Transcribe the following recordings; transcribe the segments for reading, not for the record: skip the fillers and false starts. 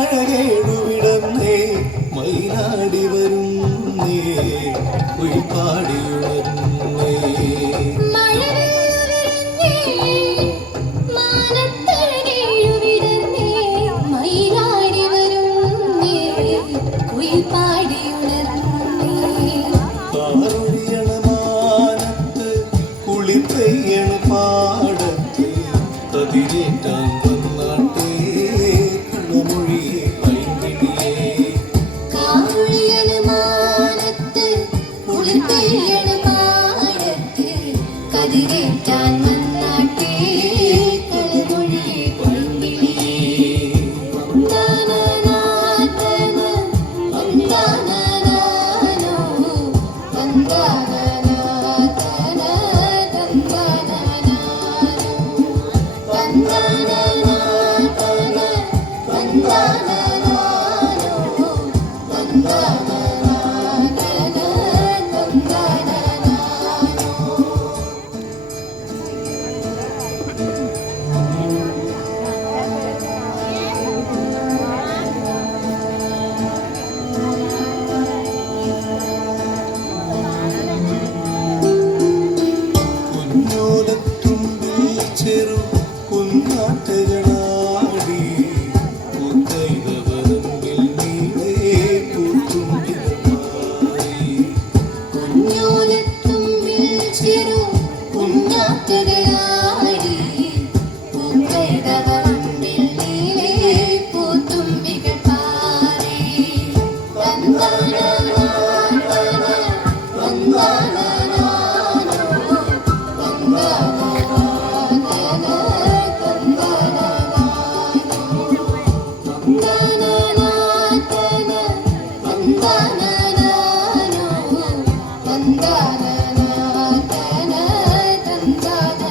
മാനത്തഴകേടുവിടന്നേ മയിലാടി വരുന്നേ ഉൾപ്പാടിയുണർന്നേ മാനത്ത് കുളിപ്പെയ്യണ പാടത്ത് തതിരേറ്റാൻ da da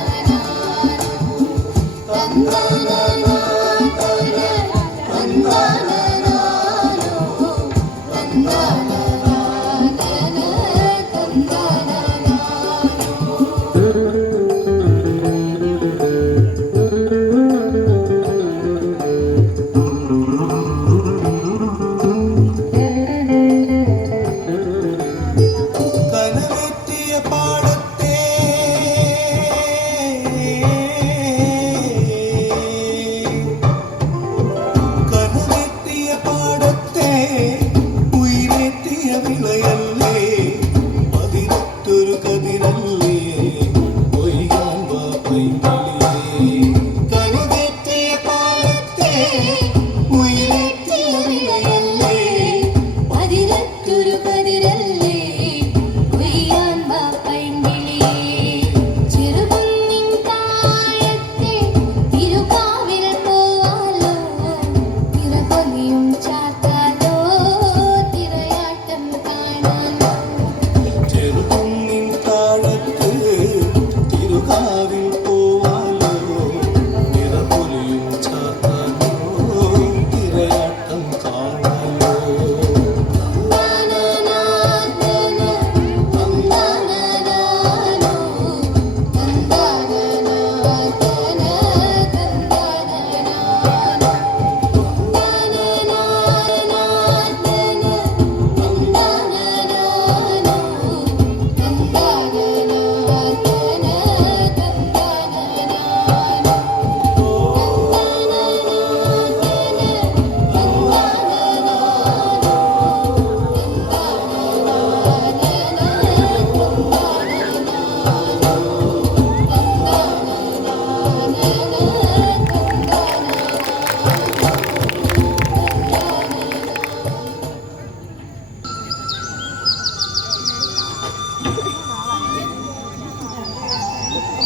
നീ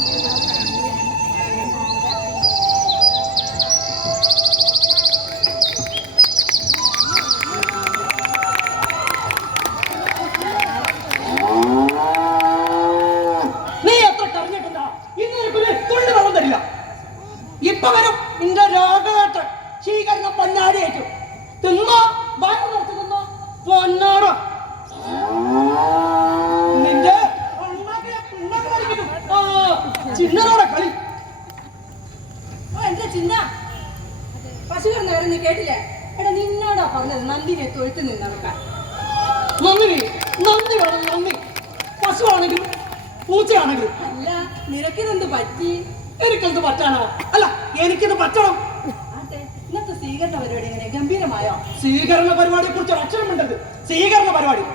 എത്ര കറിഞ്ഞിട്ടുണ്ടാ ഇന്നൊരു തുള്ളി വെള്ളം തരില്ല. ഇപ്പൊ വരും നിന്റെ രാഘവേട്ടൻ സ്വീകരണം പൊന്നാടിയേറ്റു. തിന്നോ ബാക്കി നിർത്തി തിന്നോ പൊന്നാടോ നിന്റെ ചിന്നറോടെ കളി. എന്റെ ചിന്ന പശുവിന്റെ നേരം നീ കേട്ടില്ലേ? എടാ നിന്നോടാ പറഞ്ഞത് നന്ദിനെ തൊഴുത്ത് നിന്നവക്കാൻ. നന്ദി നന്ദി വേണം നന്ദി. പശുവാണെങ്കിലും പൂച്ചയാണെങ്കിലും. അല്ല നിനക്കിതെന്ത് പറ്റി? എനിക്കെന്ത് പറ്റാനോ? അല്ല എനിക്കിത് പറ്റണം. ആട്ടെ ഇന്നത്തെ സ്വീകരണ പരിപാടി എങ്ങനെ ഗംഭീരമായോ? സ്വീകരണ പരിപാടിയെ കുറിച്ച് ഒരു അക്ഷരം ഉണ്ടത്. സ്വീകരണ പരിപാടി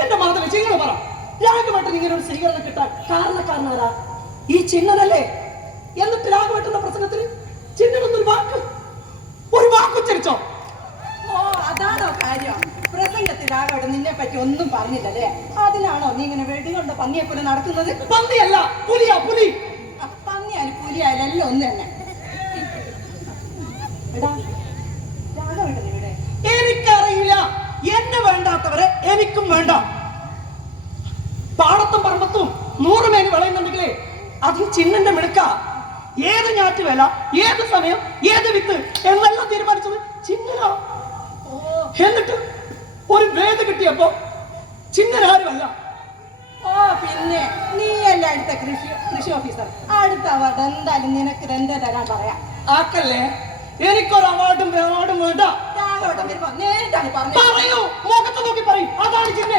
എന്റെ മാധവ നിങ്ങൾ പറ. രാഘവേട്ടൻ ഇങ്ങനെ ഒരു സ്വീകരണം കിട്ടാൻ കാരണക്കാരനാരാ? ഈ ചിഹ്നനല്ലേ? എന്നിട്ട് രാഘവേട്ടന്റെ പ്രസംഗത്തിൽ ചിഹ്നനൊന്നൊരു ഒരു വാക്കുച്ചരിച്ചോ? ഓ അതാണോ കാര്യം? പ്രസംഗത്തിൽ രാഘവേട്ടൻ നിന്നെ പറ്റി ഒന്നും പറഞ്ഞില്ലല്ലേ? അതിനാണോ നീ ഇങ്ങനെ വെടികൊണ്ട് പന്നിയെ പോലെ നടക്കുന്നത്? പന്നിയല്ല പുലിയാ പുലി. പന്നിയാലും പുലിയായാലും എല്ലാം ഒന്ന് തന്നെ. എടാ രാഘവേട്ടൻ ഇവിടെ എനിക്കറിയില്ല. എന്നെ വേണ്ടാത്തവരെ എനിക്കും വേണ്ട. പാടത്തും പറമ്പത്തും 100 മേനി വിളയുന്നുണ്ടെങ്കിലേ അത് ചിഹ്നന്റെ മിടുക്ക. ഏത് ഞാറ്റുവേല, ഏത് സമയം, ഏത് വിത്ത് എന്നെല്ലാം തീരുമാനിച്ചത് ചിഹ്നനോ. എന്നിട്ട് ഒരു വേദ കിട്ടിയപ്പോ ചിഹ്നനാരുമല്ല. ഓ പിന്നെ നീയല്ല അടുത്ത കൃഷി ഓഫീസർ. അടുത്ത അവാർഡ് എന്തായാലും നിനക്ക് എന്താ തരാൻ പറയാം. ആക്കല്ലേ എനിക്കൊരു അവാർഡും വേണ്ട. രാഘവേട്ടൻ വരുമ്പോ നേരിട്ടാണ് പറഞ്ഞത്. പറയൂ, മുഖത്ത് നോക്കി പറയും. അതാണ് ചിഹ്ന.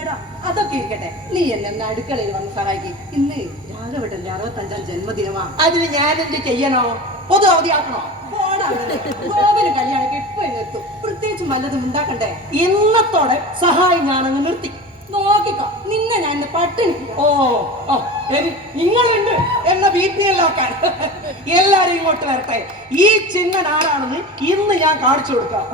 എടാ അതൊക്കെ ഇരിക്കട്ടെ, നീ എന്നെ അടുക്കളയിൽ വന്ന് സഹായിക്കും. ഇന്ന് രാഘവേട്ടന്റെ 65ാം ജന്മദിനമാ. അതിന് ഞാൻ എന്ത് ചെയ്യണോ? പൊതു അവധിയാക്കണോ? ഗോവിന് കല്യാണം ഇപ്പൊ എത്തും. പ്രത്യേകിച്ച് വല്ലതും ഉണ്ടാക്കണ്ടേ? ഇന്നത്തോടെ സഹായം ഞാനങ്ങ് നിർത്തി. നോക്കിക്കോ, നിന്നെ ഞാൻ ഇന്ന് പട്ടിണി. ഓ നിങ്ങളുണ്ട് എന്നെ വീട്ടിലാക്കാൻ. എല്ലാരും ഇങ്ങോട്ട് വരട്ടെ. ഈ ചിഹ്നൻ ആരാണെന്ന് ഇന്ന് ഞാൻ കാണിച്ചു കൊടുക്കാം.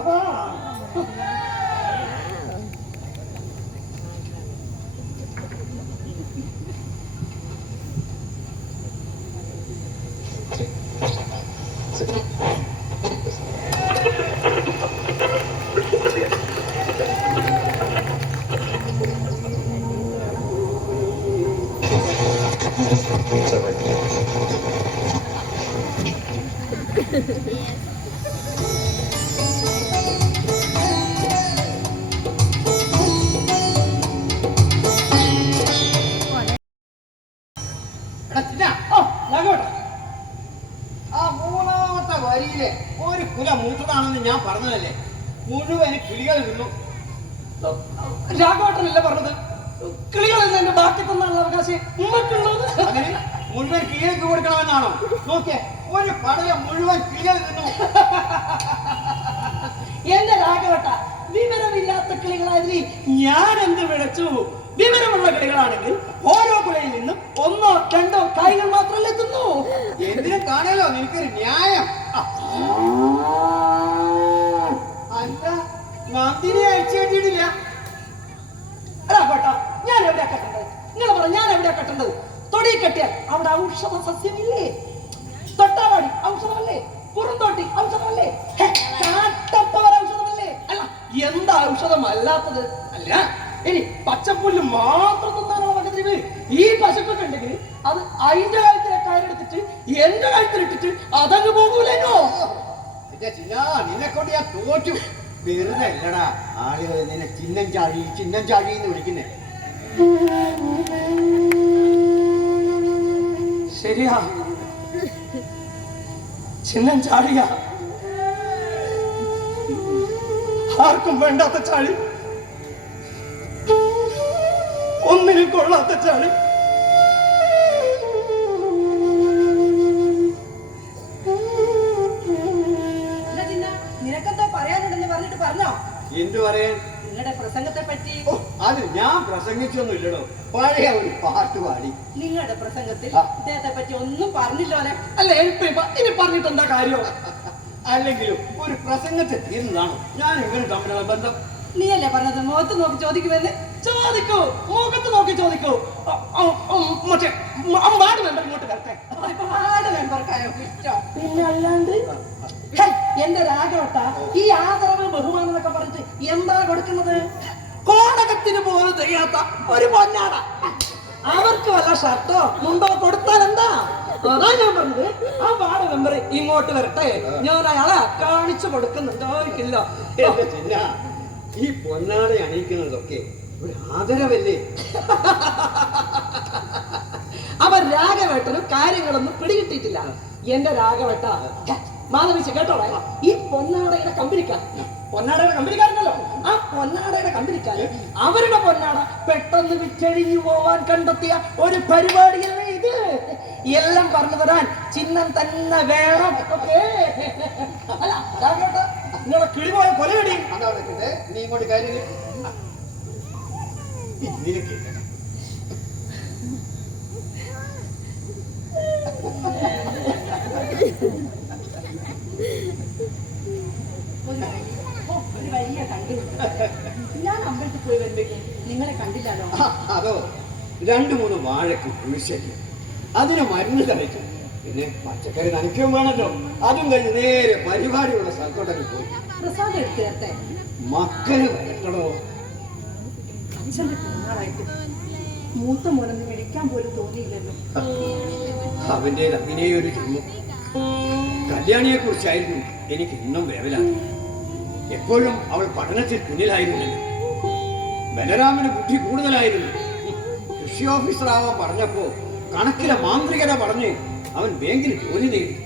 ആ 3ാമത്തെ വരിയിലെ ഒരു കുല മൂത്തതാണെന്ന് ഞാൻ പറഞ്ഞതല്ലേ? മുഴുവന് കിളികൾ നിന്നു. രാഘവേട്ടനല്ലേ പറഞ്ഞത് കിളികളിൽ നിന്ന് ബാക്കി തന്നുള്ള അവകാശം ഉമ്മക്കുള്ളത്? അങ്ങനെ മുഴുവൻ കിളികൾക്ക് കൊടുക്കണമെന്നാണോ? നോക്കിയേ, ഒരു പടല മുഴുവൻ കിളികൾ നിന്നു. എന്റെ രാഘവേട്ട, വിവരമില്ലാത്ത കിളികളായതിൽ ഞാൻ എന്ത് വിളിച്ചു? വിവരമുള്ള കിളികളാണെങ്കിൽ ഓരോ കുലയിൽ നിന്നും 1ഓ 2ഓ കായ്കൾ മാത്രമല്ലേ എത്തുന്നു. എന്തിനും കാണാലോ നിനക്കൊരു ന്യായം. അല്ല, നന്ദിനെ അഴിച്ചു കെട്ടിയിട്ടില്ല. രാഘവേട്ട, ഞാൻ എവിടെയാ കെട്ടേണ്ടത്? നിങ്ങൾ പറ, ഞാൻ എവിടെയാ കെട്ടേണ്ടത്? തൊടി കെട്ടിയാൽ അവിടെ ഔഷധ സസ്യമില്ലേ? തൊട്ടാവാടി ഔഷധമല്ലേ? പുറന്തോട്ടി ഔഷധമല്ലേ? കാട്ടപ്പവർ ഔഷധമല്ലേ? അല്ല എന്താ ഔഷധമല്ലാത്തത്? അല്ല ഇനി പച്ചപ്പുല്ല് മാത്രം തിന്നാനുള്ള വകതിരിവ് ഈ പശുക്കൾക്ക് അത് അതിന്റെ കഴുത്തിലെ കയറെടുത്തിട്ട് എന്റെ കഴുത്തിലിട്ടിട്ട് അതങ്ങ് പോകൂലേനോ? നിന്നെ കൊണ്ട് ഞാൻ തോറ്റു. വെറുതെ അല്ലടാ ആളുകൾ നിന്നെ ചിഹ്നം ചാഴി എന്ന് വിളിക്കുന്നേ. ശരിയാ, ചിഹ്നം ചാടിയ ആർക്കും വേണ്ടാത്ത ചാടി, ഒന്നിനും കൊള്ളാത്ത ചാടി. നിനക്കെന്താ പറയാനുണ്ടെന്ന് പറഞ്ഞിട്ട് പറഞ്ഞോ? എന്തു പറയാൻ? നിങ്ങളുടെ പ്രസംഗത്തെ പറ്റി. അത് ഞാൻ പ്രസംഗിച്ചൊന്നും ഇല്ലടോ, പഴയ ഒരു പാട്ട് പാടി. നിങ്ങളുടെ പ്രസംഗത്തിൽ ഇദ്ദേഹത്തെ പറ്റി ഒന്നും പറഞ്ഞില്ലോ. അല്ല ഇനി പറഞ്ഞിട്ട് എന്താ കാര്യം? അല്ലെങ്കിലും ഒരു പ്രസംഗത്തെ തീർന്നതാണോ ഞാൻ ഇവന് തമ്മിലുള്ള ബന്ധം? നീയല്ലേ പറഞ്ഞത് മുഖത്ത് നോക്കി ചോദിക്കുമെന്ന്? ചോദിക്കൂ, മുഖത്ത് നോക്കി ചോദിക്കൂ. മറ്റേ വാർഡ് മെമ്പർ ഇങ്ങോട്ട് വരട്ടെ. ഒരുപാട് മെമ്പർക്കാരോ ഇഷ്ടം. പിന്നെ അല്ലാണ്ട് എന്റെ രാഘവട്ട, ഈ ആദരവ് ബഹുമാനം എന്നൊക്കെ പറഞ്ഞിട്ട് എന്താ കൊടുക്കുന്നത്? കോടകത്തിന് പോലും തികയാത്ത ഒരു പൊന്നാട. അവർക്ക് വല്ല ഷർട്ടോ മുണ്ടോ കൊടുത്താൽ എന്താ? അതാ ഞാൻ പറഞ്ഞത്. ആ വാർഡ് മെമ്പർ ഇങ്ങോട്ട് വരട്ടെ, ഞാൻ അയാളെ കാണിച്ചു കൊടുക്കുന്നുണ്ടായിരിക്കില്ല. എന്റെ ചിന്ന, ഈ പൊന്നാട അണിയിക്കുന്നതൊക്കെ ഒരു ആദരവല്ലേ? അവർ രാഘവേട്ടനും കാര്യങ്ങളൊന്നും പിടികിട്ടിയിട്ടില്ല. എന്റെ രാഘവേട്ട, മാധവിച്ച് കേട്ടോളെ, ഈ പൊന്നാടയുടെ കമ്പനിക്കാരനല്ലോ, ആ പൊന്നാടയുടെ കമ്പനിക്കാരൻ അവരുടെ പൊന്നാട പെട്ടെന്ന് വിറ്റഴിഞ്ഞു പോവാൻ കണ്ടെത്തിയ ഒരു പരിപാടിയാണ് ഇത്. എല്ലാം പറഞ്ഞു തരാൻ ചിഹ്നം തന്നെ വേണം. ഓക്കേ? അല്ല രാഘവേട്ട, നിങ്ങളെ കിളിപോയ കൊലയടി. നീ ഇങ്ങോട്ട് കാര്യം ഒരു വലിയ കണ്ടു. ഞാൻ അമ്പലത്തിൽ പോയി വരുമ്പോഴേക്കും നിങ്ങളെ കണ്ടില്ലല്ലോ. അതോ 2-3 വാഴക്ക് കുഴിശല്യം, അതിന് മരുന്ന് തളിച്ചു, പിന്നെ പച്ചക്കറി നനയ്ക്കുകയും വേണല്ലോ. അതും കഴിഞ്ഞ് നേരെ പരിപാടിയുള്ള സ്ഥലത്തോട്ടൊക്കെ പോയി. പ്രസാദം എടുത്തു തരട്ടെ? മക്കള് വരട്ടണോ? അച്ഛന്റെ പെരുന്നാളായിട്ട് മൂത്ത മോനൊന്ന് വിളിക്കാൻ പോലും തോന്നിയില്ലല്ലോ. അവന്റെ അങ്ങനെയൊരു ജന്മം. കല്യാണിയെ കുറിച്ചായിരുന്നു എനിക്ക് ഇന്നും വേവലാണ്. എപ്പോഴും അവൾ പഠനത്തിൽ പിന്നിലായിരുന്നല്ലോ. ബലരാമന് ബുദ്ധി കൂടുതലായിരുന്നു. കൃഷി ഓഫീസർ ആവാൻ പറഞ്ഞപ്പോ കണക്കിലെ മാന്ത്രികത പറഞ്ഞ് അവൻ ബാങ്കിൽ ജോലി നേടി.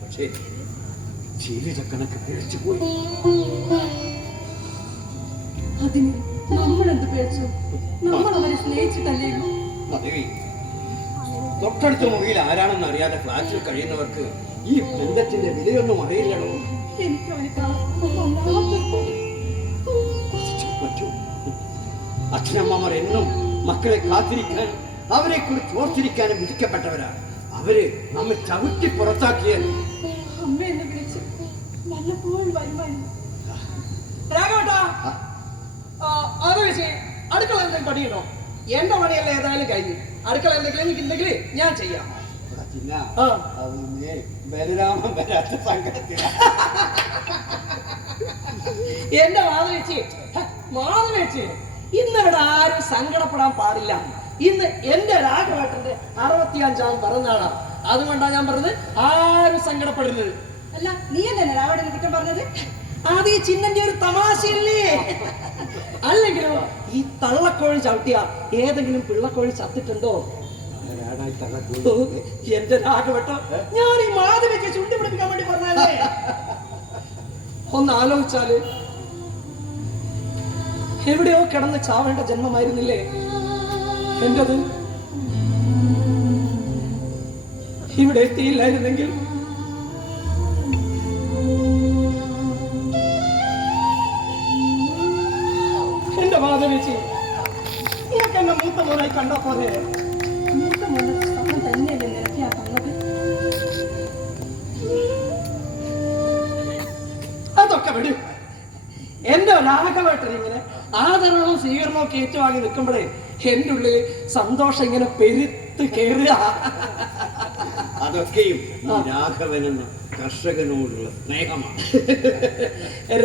പക്ഷേ ജീവിത കണക്ക് പിഴച്ചു പോയി. അതിന് നമ്മളെന്ത് പേച്ചു? നമ്മൾ അവരെ സ്നേഹിച്ചിട്ടല്ലേ? പദവി തൊട്ടടുത്ത മുറിയിൽ ആരാണെന്ന് അറിയാതെ ഫ്ലാറ്റിൽ കഴിയുന്നവർക്ക് ഈ ബന്ധത്തിന്റെ വിലയൊന്നും അറിയില്ലടോ. എനിക്ക് അവനെ പറ്റൂ. അച്ഛനമ്മമാർ എന്നും മക്കളെ കാത്തിരിക്കാൻ, അവരെ കുറിച്ച് ഓർത്തിരിക്കാനും വിധിക്കപ്പെട്ടവരാണ്. അവര് നമ്മെ ചവിട്ടി പുറത്താക്കിയാൽ അമ്മ എന്നെ വിളിച്ച് വല്ലപ്പോഴും വരുമായിരുന്നു. രാഘവേട്ടാ, ആലോചിച്ച് അടുക്കള എന്തെങ്കിലും പണിയുണ്ടോ? എന്റെ പണിയല്ല ഏതായാലും കഴിഞ്ഞു. അടുക്കള എന്തെങ്കിലും എനിക്കുണ്ടെങ്കിൽ ഞാൻ ചെയ്യാം. ബലരാമൻ വരാത്ത സങ്കടത്തില. എന്റെ മാധവേച്ചി, ഇന്നിവിടെ ആരും സങ്കടപ്പെടാൻ പാടില്ല. ഇന്ന് എന്റെ രാഘവേട്ടന്റെ 65ാം പിറന്നാളാണ്. അതുകൊണ്ടാണ് ഞാൻ പറഞ്ഞത് ആരും സങ്കടപ്പെടുന്നത്. അല്ല, നീ അല്ലേ രാവണനെ കുറ്റം പറഞ്ഞത്? അത് ഈ ചിന്നന്റെ ഒരു തമാശയല്ലേ? അല്ലെങ്കിലോ ഈ തള്ളക്കോഴി ചവിട്ടിയ ഏതെങ്കിലും പിള്ളക്കോഴി ചത്തിട്ടുണ്ടോ? എന്റെ രാഘവട്ടോ, ഞാൻ ഈ മാധവിക്ക് ചുണ്ടി പിടിപ്പിക്കാൻ വേണ്ടി പറഞ്ഞാലേ. ഒന്ന് ആലോചിച്ചാല് എവിടെയോ കിടന്ന് ചാവേണ്ട ജന്മമായിരുന്നില്ലേ എന്റത്? ഇവിടെ എത്തിയില്ലായിരുന്നെങ്കിൽ എന്റെ മാധവിച്ചി, നിനക്ക് എന്നെ മൂത്ത മോനായി കണ്ടാ പോലെ. മൂത്ത മോന്റെ സ്ഥലം തന്നെയല്ലേ നിരക്കിയാ തന്നത്? അതൊക്കെ വിടും. എന്റെ രാഘവേട്ടൻ ഇങ്ങനെ ആദരവും സ്വീകരണവും ഒക്കെ ഏറ്റുവാങ്ങി നിൽക്കുമ്പോഴേ എന്റെ ഉള്ളിൽ സന്തോഷം ഇങ്ങനെ പെരുത്ത് കേറുക. അതൊക്കെയും രാഘവനെന്ന കർഷകനോടുള്ള സ്നേഹമാണ്.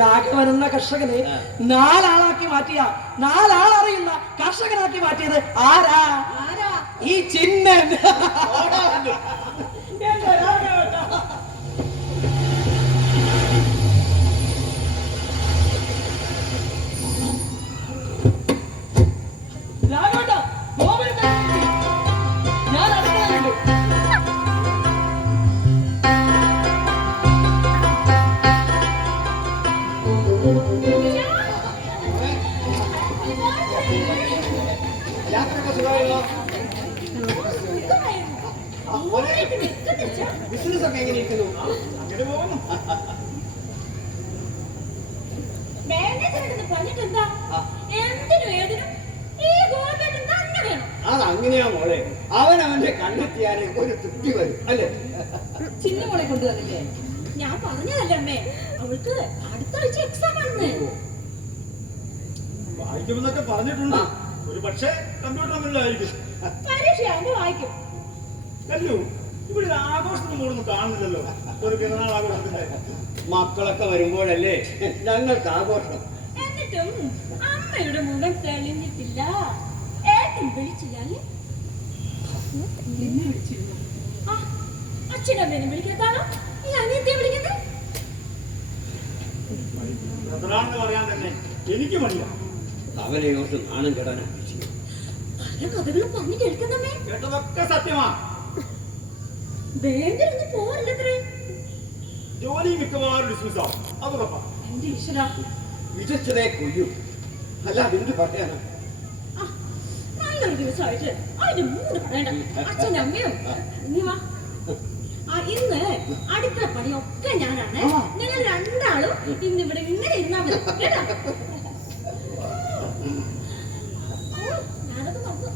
രാഘവൻ എന്ന കർഷകനെ 4 ആളാക്കി മാറ്റിയ, 4 ആളറിയുന്ന കർഷകനാക്കി മാറ്റിയത് ആരാ? ഈ ചിന്നൻ. എന്റെ രാഘവേട്ട, രാഘവേട്ട, ഞാൻ അടുക്കളയിലുണ്ട്. ബിസിനസ് ഒക്കെ എങ്ങനെ ഇരിക്കുന്നു? അതങ്ങനെയാ മോളെ, അവനവന്റെ കണ്ടെത്തിയാലേ ഒരു തൃപ്തി വരും അല്ലേ? ചിന്നമോളെ കൊണ്ടുവന്നില്ലേ? ഞാൻ പറഞ്ഞതല്ലേ അമ്മേ, അവൾക്ക് അടുത്ത ആഴ്ച എക്സാം ആണ്. വായിക്കുമെന്നൊക്കെ പറഞ്ഞിട്ടുണ്ട്. ഒരു പക്ഷേ കമ്പ്യൂട്ടർ മുന്നിലായിരിക്കും. പരീക്ഷ വായിക്കും. കല്ലു, ഇവിടെ ഒരു ആഘോഷത്തിന് മൂടൊന്നും കാണുന്നില്ലല്ലോ. ഒരു പിറന്നാൾ ആഘോഷത്തിന്റെ മക്കളൊക്കെ വരുമ്പോഴല്ലേ ഞങ്ങൾക്ക് ആഘോഷം. എന്നിട്ടും അമ്മയുടെ മുഖം തെളിഞ്ഞിട്ടില്ല. ഏട്ടൻ വിളിച്ചില്ലേ? അച്ഛനമ്മേനെ വിളിക്കാത്താണോ ഈ അനിയത്തെ വിളിക്കുന്നത്? ബ്രദറാണെന്ന് പറയാൻ തന്നെ എനിക്ക് മടിയാ. അവനെ ഓർത്ത് നാണം കെടാനാ. പല കഥകളും പറഞ്ഞു കേൾക്കുന്നമ്മേ. കേട്ടതൊക്കെ സത്യമാ. വേണ്ടൊന്നും പോവല്ലേ? ജോലി മിക്കവാറും ഡിസ്മിസ് ആവും, അത് ഉറപ്പാ. എന്റെ ഈശ്വരാ, വിജച്ചതേ കൊയ്യൂ. അല്ല അതെന്ത് പറയാനാ? നല്ലൊരു ദിവസമായിട്ട് അതിന് മൂന്ന് പറയണ്ട. അച്ഛനും അമ്മയും നീ വാ. ഇന്ന് അടുക്കള പണിയൊക്കെ ഞാനാണ്. നിങ്ങൾ രണ്ടാളും ഇന്ന് ഇവിടെ ഇങ്ങനെ ഇരുന്നാ മതി കേട്ടോ. ഞാനത് നോക്കും.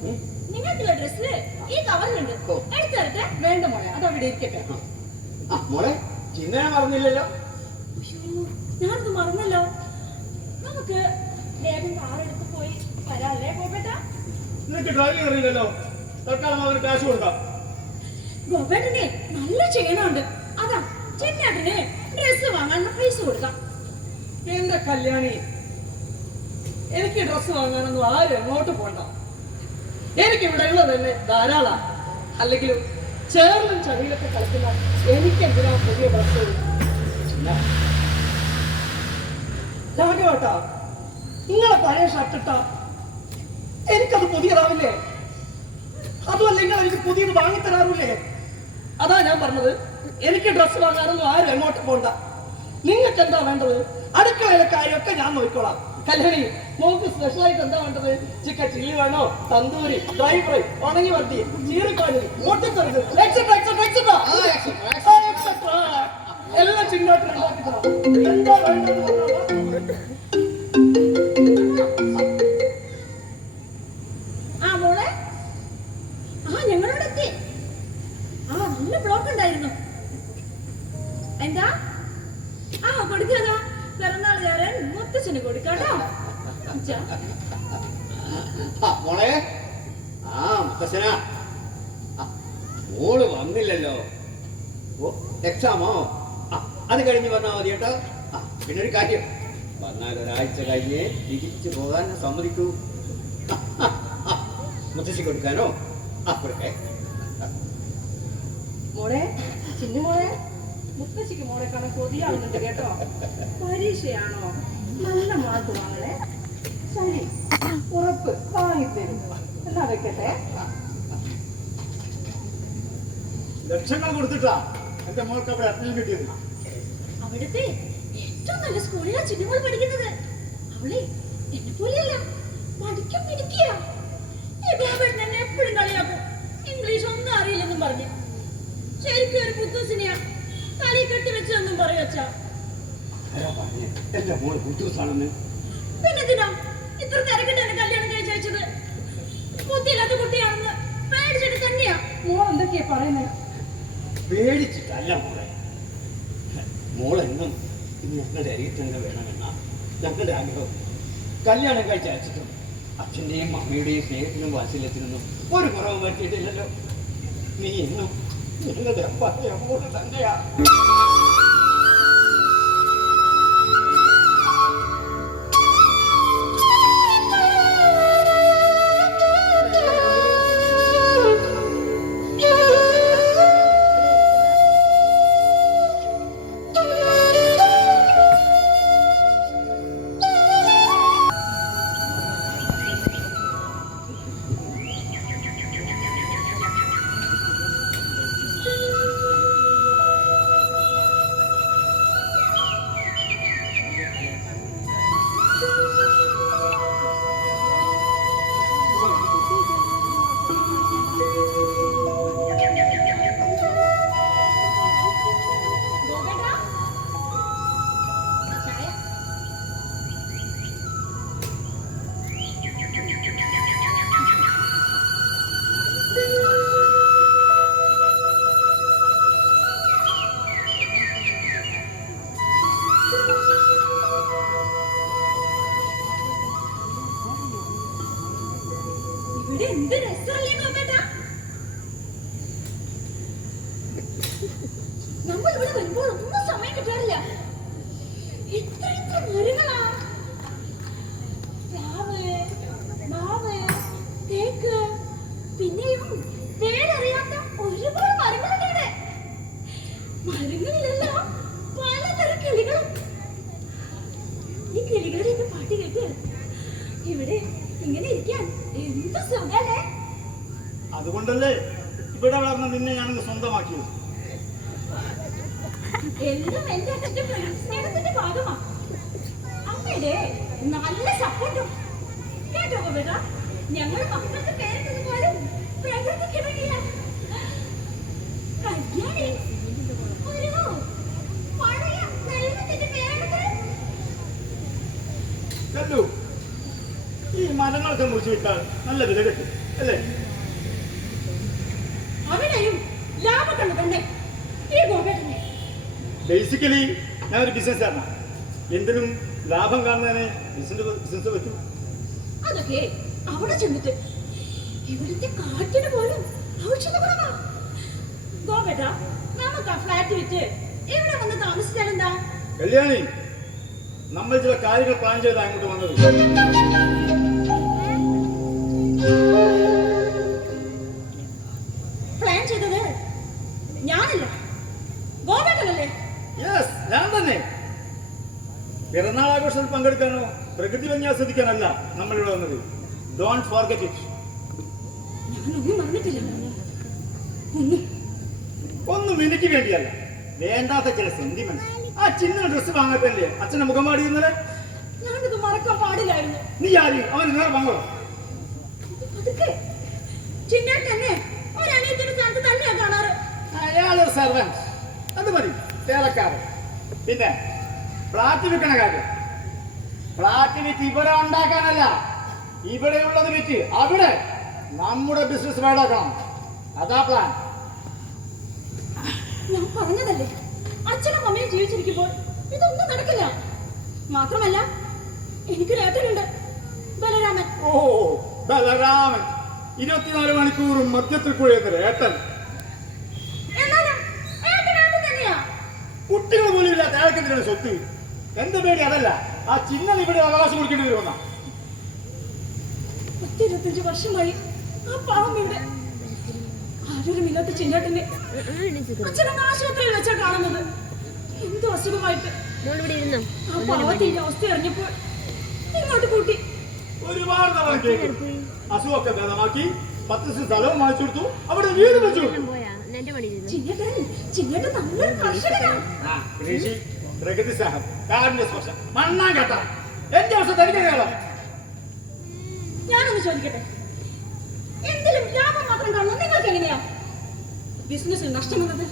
നിങ്ങൾക്കുള്ള ഡ്രസ് ഈ കവറിലുണ്ട്, എടുത്തു തരട്ടെ? വേണ്ട മോളെ, അത് അവിടെ ഇരിക്കട്ടെ. മോളെ ചിഹ്നം മറന്നില്ലല്ലോ. ഞാനത് മറന്നല്ലോ. നമുക്ക് വേഗം കാറെടുത്ത് പോയി വരാല്ലേ ഗോപേട്ടാ? നിനക്ക് ഡ്രൈവിംഗ് അറിയില്ലല്ലോ. തൽക്കാലം അവന് കാശ് കൊടുക്കാം. ഗോപേട്ടനെ നല്ല ചെയ്യണുണ്ട്. അതാ ചെന്നാട്ടിന് ഡ്രസ് വാങ്ങാൻ പൈസ കൊടുക്കാം. എന്റെ കല്യാണി, എനിക്ക് ഡ്രസ് വാങ്ങാനൊന്നും ആരും എങ്ങോട്ട് പോണ്ട. എനിക്ക് ഇവിടെ ഉള്ളത് തന്നെ ധാരാളം. അല്ലെങ്കിലും ചേർന്നും ചളിയിലൊക്കെ കളിക്കുന്ന എനിക്കെന്തിനാ പുതിയ ഡ്രസ്? രാഘവേട്ടാ, നിങ്ങളെ പഴയ ഷർട്ടിട്ട എനിക്കത് പുതിയതാവില്ലേ? അതുമല്ല, നിങ്ങൾ എനിക്ക് പുതിയത് വാങ്ങിത്തരാറില്ലേ? അതാ ഞാൻ പറഞ്ഞത്, എനിക്ക് ഡ്രസ് വാങ്ങാനൊന്നും ആരും എങ്ങോട്ട് പോണ്ട. നിങ്ങൾക്ക് എന്താ വേണ്ടത്? അടുക്കളയിലെ കാര്യമൊക്കെ ഞാൻ നോക്കിക്കോളാം. കല്യാണി, മോക്ക് സ്പെഷ്യലായിട്ട് എന്താ വേണ്ടത്? ചിക്കൻ ചില്ലി വേണോ, തന്തൂരി, ഡ്രൈ ഫ്രൈ, ഉണങ്ങി വട്ടി, ചീറിക്കാണി, ഓട്ടിത്തറുത്, എല്ലാം ചിങ്ങാട്ടിൽ ഉണ്ടാക്കിത്തരാം. എന്താ വേണ്ടത്? മോളെ, ഞങ്ങളോട് എത്തി. നല്ല ബ്ലോക്ക് ഉണ്ടായിരുന്നു. എന്താ? കൊടുക്കാതാ പിറന്നാളുകാരൻ മുത്തച്ഛന് കൊടുക്കാട്ടോ. മോളെ, മുത്തച്ഛനാ, മോള് വന്നില്ലല്ലോ. ഓ, എക്സാമോ? അത് കഴിഞ്ഞ് വന്നാ മതി കേട്ടോ. പിന്നെ ഒരു കാര്യം, വന്നാൽ ഒരാഴ്ച കഴിഞ്ഞ് തിരിച്ചു പോകാൻ സമ്മതിക്കൂ. മുത്തശ്ശി കൊടുക്കാനോ? കൊടുക്കേ. മോളെ, ചിന്നു മോളെ, മുത്തശ്ശിക്ക് മോളെ കാണാൻ കൊതിയാവുന്നുണ്ട് കേട്ടോ. പരീക്ഷയാണോ? നല്ല മാർക്ക് വാങ്ങണേ. ശരി, ഉറപ്പ് വാങ്ങിത്തരും. എന്നാ വെക്കട്ടെ. ലക്ഷങ്ങൾ കൊടുത്തിട്ടാ എന്റെ മോൾക്ക് അവിടെ അഡ്മിഷൻ കിട്ടിയത്. അവിടുത്തെ ഏറ്റവും നല്ല സ്കൂളിലാ ചിന്നുമോൾ പഠിക്കുന്നത്. അവളെ എന്നെ പോലെയല്ല, പഠിക്കും പിടിക്കുക. ഈ ഗോപേട്ടൻ എന്നെ എപ്പോഴും കളിയാക്കും, ഇംഗ്ലീഷ് ഒന്നും അറിയില്ലെന്നും പറഞ്ഞു. ശരിക്കും ഒരു പുത്തൂസിനെയാ തലി കെട്ടി വെച്ചൊന്നും പറയച്ചാ. എന്റെ മോള് കുട്ടൂസാണെന്ന്. പിന്നെന്തിനാ ഇത്ര തിരക്കിട്ട് എന്നെ കല്യാണം കഴിച്ചയച്ചത്? ബുദ്ധിയില്ലാത്ത കുട്ടിയാണെന്ന് പേടിച്ചിട്ട് തന്നെയാ. മോൾ എന്തൊക്കെയാ പറയുന്നത്? പേടിച്ചിട്ടല്ല മോളെ. മോളെന്നും ഞങ്ങളുടെ അരികിൽ തന്നെ വേണമെന്നാ ഞങ്ങളുടെ ആഗ്രഹം. കല്യാണം കഴിച്ചയച്ചിട്ടും അച്ഛന്റെയും അമ്മയുടെയും സ്നേഹത്തിനും വാത്സല്യത്തിനൊന്നും ഒരു കുറവ് പറ്റിയിട്ടില്ലല്ലോ. നീ എന്നും ഞങ്ങളുടെ അപ്പാന്റെ അമ്മോട് തന്നെയാ. നമ്മൾ ഇവിടെ വരുമ്പോൾ ഒന്നും സമയം കിട്ടാറില്ല. എത്ര മരങ്ങളാ! പ്ലാവ്, മാവ്, തേക്ക്, പിന്നെയും പേരറിയാത്ത ഒരുപാട് മരങ്ങളുണ്ട് ഇവിടെ. മരങ്ങളിലെല്ലാം പലതരം കിളികളും. ഈ കിളികളുടെ ഒക്കെ പാട്ട് കേട്ട് ഇവിടെ ഇങ്ങനെ ഇരിക്കാൻ എന്ത് സുഖല്ലേ. അതുകൊണ്ടല്ലേ ഇവിടെ വളർന്ന നിന്നെ ഞാനൊന്ന് സ്വന്തമാക്കിയത്. എല്ലാം എന്റെ അച്ഛന്റെ സ്നേഹത്തിന്റെ ഭാഗമാണ്. അമ്മയുടെ നല്ല സപ്പോർട്ടും കേട്ടോ ബേട്ടാ. ഞങ്ങൾ മക്കൾക്ക് പേരിട്ടത് പോലും പ്രകൃതിക്കിടയില്ല. കല്യാണി ഒരു പഴയ ദൈവത്തിന്റെ പേരെടുത്ത് കണ്ടു, ഈ മരങ്ങളൊക്കെ മുറിച്ചു വിട്ടാൽ നല്ല വില കിട്ടും അല്ലേ? അവിടെയും ലാഭം കണ്ടു തന്നെ ഈ ഗോപേട്ടനെ. ബേസിക്കലി ഞാനൊരു ബിസിനസ്സുകാരനാണ്. എന്തിനും ലാഭം കാണുന്നതിന് ബിസിനസ് പറ്റും. അതൊക്കെ അവിടെ ചെന്നിട്ട് ഇവിടുത്തെ കാറ്റിന് പോലും ഔഷധമാണ്. ഗോപേട്ട, നമുക്ക് ആ ഫ്ലാറ്റ് വിറ്റ് ഇവിടെ വന്ന് താമസിച്ചാലെന്താ? കല്യാണി, നമ്മൾ ചില കാര്യങ്ങൾ പ്ലാൻ ചെയ്ത് അങ്ങോട്ട് വന്നത്. പ്ലാൻ ചെയ്തത് ഞാനല്ല, ഗോപേട്ടനല്ലേ? യെസ്, ഞാൻ തന്നെ. പിറന്നാൾ ആഘോഷത്തിൽ പങ്കെടുക്കാനോ പ്രകൃതി ഭംഗി ആസ്വദിക്കാനല്ല നമ്മൾ ഇവിടെ വന്നത്. Don't forget it. ഞാനൊന്നും മറന്നിട്ടില്ല. ഒന്നും ഒന്നും എനിക്ക് വേണ്ടിയല്ല, വേണ്ടാത്ത ചില സെന്റിമെന്റ്. ആ ചിന്ന ഡ്രസ് വാങ്ങാത്തല്ലേ അച്ഛന്റെ മുഖം പാടിയിരുന്നത്? ഞാനിത് മറക്കാൻ പാടില്ലായിരുന്നു. നീ ആര്? അവൻ നേരെ വാങ്ങോ? അതൊക്കെ ചിന്നേട്ടന്നെ ഒരനിയത്തിന്റെ സ്ഥാനത്ത് തന്നെയാ കാണാറ്. അയാളൊരു സെർവൻസ്, അത് മതി, വേലക്കാരൻ. പിന്നെ ഫ്ലാറ്റ് വിൽക്കണ കാര്യം, ഫ്ലാറ്റ് വിറ്റ് ഇവിടെ ഉണ്ടാക്കാനല്ല, ഇവിടെയുള്ളത് വിറ്റ് അവിടെ നമ്മുടെ ബിസിനസ് വേടാക്കണം. അതാ പ്ലാൻ. ഞാൻ പറഞ്ഞതല്ലേ, അച്ഛനും അമ്മയും ജീവിച്ചിരിക്കുമ്പോൾ ഇതൊന്നും നടക്കില്ല. മാത്രമല്ല എനിക്കൊരു ഏട്ടനുണ്ട്, ബലരാമൻ. ഓ, ബലരാമൻ. 24 മണിക്കൂറും മദ്യത്തിൽ കുഴയുന്ന ഏട്ടൻ. എന്നാലും ഏട്ടനായിട്ട് തന്നെയാ. കുട്ടികൾ പോലും ഇല്ലാത്ത ഏഴക്കെന്തിനാണ് സ്വത്ത്? എന്റെ പേടി അതല്ല, ആ ചിഹ്നം ഇവിടെ അവകാശം കൊടുക്കേണ്ടി വരുമെന്ന. 25 വർഷമായി ആ പാവം ഇവിടെ. ആരോരുമില്ലാത്ത ചിന്നേട്ടനെ അച്ഛനമ്മ ആശുപത്രിയിൽ വെച്ചാ കാണുന്നത്. എന്തോ അസുഖമായിട്ട് ആ പാവത്തിന്റെ അവസ്ഥ അറിഞ്ഞപ്പോൾ ഇങ്ങോട്ട് കൂട്ടി. ഒരുപാട് തവണ കേട്ടു. അസുഖമൊക്കെ ഭേദമാക്കി 10 സ്ഥലവും വാങ്ങിച്ചു കൊടുത്തു, അവിടെ വീട് വെച്ചു കൊടുത്തു. ചിന്നേട്ടൻ നല്ലൊരു കർഷകനാണ്. കൃഷി, പ്രകൃതി സ്നേഹം, കാടിന്റെ സ്പർശം, മണ്ണാൻ കേട്ട എന്റെ അവസ്ഥ തനിക്കറിയാലോ. ഞാനൊന്ന് ചോദിക്കട്ടെ, എന്തിലും ലാഭം മാത്രം കാണുന്നത് നിങ്ങൾക്ക് എങ്ങനെയാ ബിസിനസ്സിൽ നഷ്ടം വന്നത്?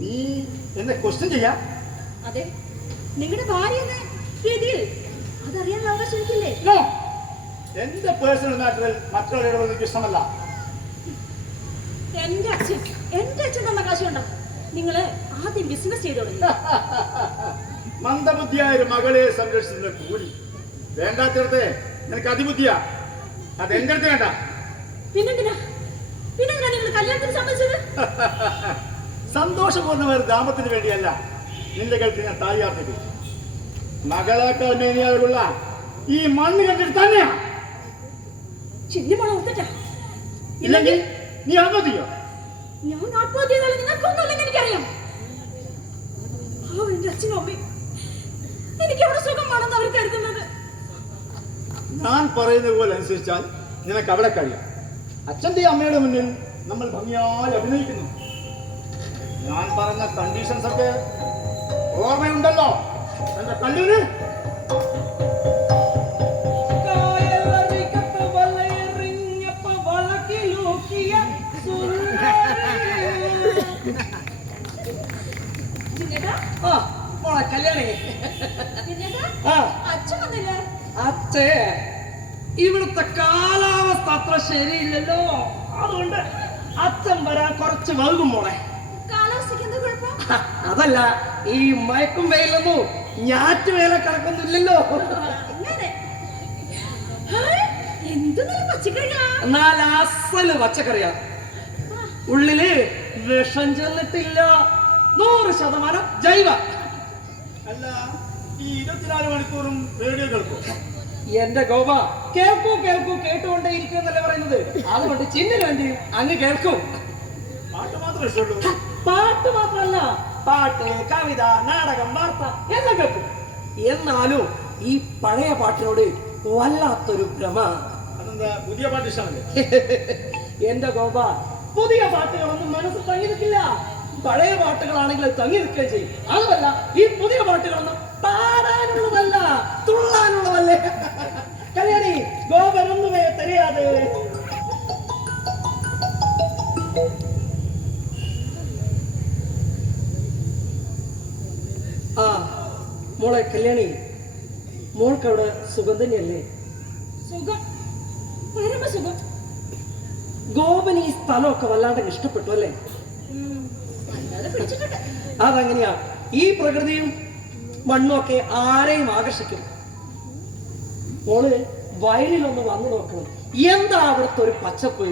നീ എന്നെ ക്വസ്റ്റ്യൻ ചെയ്യാ? അതെ, നിങ്ങളുടെ ഭാര്യ എന്ന രീതിയിൽ അതറിയാനുള്ള അവകാശം എനിക്കില്ലേ? No. എന്റെ പേഴ്സണൽ മാറ്ററിൽ മറ്റുള്ള ഇടപെടൽ എനിക്ക് ഇഷ്ടമല്ല. എന്റെ അച്ഛൻ തന്ന കാശുണ്ടോ? നിങ്ങള് ആദ്യം ബിസിനസ് ചെയ്തോളൂ. മന്ദബുദ്ധിയായ ഒരു മകളെ സംരക്ഷിക്കുന്ന കൂലി വേണ്ടാത്തടത്തെ നിനക്ക് അതിബുദ്ധിയാ. അത് എന്റെ അടുത്ത് വേണ്ട. പിന്നെന്തിനാ നിങ്ങൾ കല്യാണത്തിന് സമ്മതിച്ചത്? സന്തോഷപൂർണ്ണമായ ഒരു ദാമ്പത്തിന് വേണ്ടിയല്ല നിന്റെ കഴുത്തിൽ ഞാൻ താലിയാർന്നത്. മകളേക്കാൾ മേനിയാളുള്ള ഈ മണ്ണ് കണ്ടിട്ട് തന്നെയാ. ചിന്നിമോളെ ഓർത്തിട്ടാ? ഇല്ലെങ്കിൽ നീ ആത്മഹത്യ. ഞാൻ ആത്മഹത്യ ചെയ്താലും നിങ്ങൾക്കൊന്നുമില്ലെന്ന് എനിക്കറിയാം. ആ എന്റെ അച്ഛനും അമ്മയും എനിക്ക് അവിടെ സുഖം വേണമെന്ന് അവർ കരുതുന്നത്. ഞാൻ പറയുന്നത് പോലെ അനുസരിച്ചാൽ നിനക്ക് അവിടെ കഴിയാം. അച്ഛന്റെ അമ്മയുടെ മുന്നിൽ നമ്മൾ ഭംഗിയായി അഭിനയിക്കുന്നു. ഞാൻ പറഞ്ഞ കണ്ടീഷൻസ് ഒക്കെ ഓർമ്മയുണ്ടല്ലോ എന്റെ കല്ലിന്? കല്യാണേ അച്ഛൻ വന്നില്ല. അച്ഛേ, ഇവിടുത്തെ കാലാവസ്ഥ അത്ര ശരിയില്ലല്ലോ, അതുകൊണ്ട് അച്ഛൻ വരാൻ കുറച്ച് വൈകും മോളെ. കാലാവസ്ഥയ്ക്ക് എന്താ കുഴപ്പം? അതല്ല, ഈ മയക്കും വെയിലൊന്നും ഞാറ്റുവേല കിടക്കൊന്നുമില്ലല്ലോ. അങ്ങനെ എന്ത് നല്ല പച്ചക്കറിയാ. എന്നാൽ അസല് പച്ചക്കറിയാ. ഉള്ളില് വിഷം ചെന്നിട്ടില്ല. 100% ജൈവ. അല്ല, ഈ 24 മണിക്കൂറും റേഡിയോ കേൾക്കും? എന്റെ ഗോപ, കേൾക്കൂ കേൾക്കൂ കേട്ടുകൊണ്ടേ ഇരിക്കും എന്നല്ലേ പറയുന്നത്. അതുകൊണ്ട് ചിന്നിന് വേണ്ടി അങ്ങ് കേൾക്കും. പാട്ട് മാത്രമേ ഇഷ്ടമുള്ളൂ? പാട്ട് മാത്രമല്ല, പാട്ട്, കവിത, നാടകം, വാർത്ത എല്ലാം കേൾക്കും. എന്നാലും ഈ പഴയ പാട്ടിനോട് വല്ലാത്തൊരു ഭ്രമ. അതെന്താ, പുതിയ പാട്ട് ഇഷ്ടമല്ലേ? എന്റെ ഗോപ, പുതിയ പാട്ടുകളൊന്നും മനസ്സിൽ തങ്ങി നിൽക്കില്ല. പഴയ പാട്ടുകളാണെങ്കിൽ തങ്ങി നിൽക്കുകയും ചെയ്യും. അതുമല്ല, ഈ പുതിയ പാട്ടുകളൊന്നും പാടാനുള്ളതല്ല, തുള്ളാനുള്ളതല്ലേ. കല്യാണി, ഗോപനൊന്നുമേ തെരിയാതെ. ആ മോളെ കല്യാണി, മോൾക്കവിടെ സുഖം തന്നെയല്ലേ? സുഖം, പരമസുഖം. ഗോപന് ഈ സ്ഥലമൊക്കെ വല്ലാണ്ട് ഇഷ്ടപ്പെട്ടു അല്ലേ? അല്ലാതെ പിടിച്ചിട്ടുണ്ട്. അതെങ്ങനെയാ? ഈ പ്രകൃതിയും മണ്ണും ഒക്കെ ആരെയും ആകർഷിക്കും. മോള് വയലിലൊന്ന് വന്നു നോക്കണം. എന്താ അവിടുത്തെ ഒരു പച്ചപ്പ്!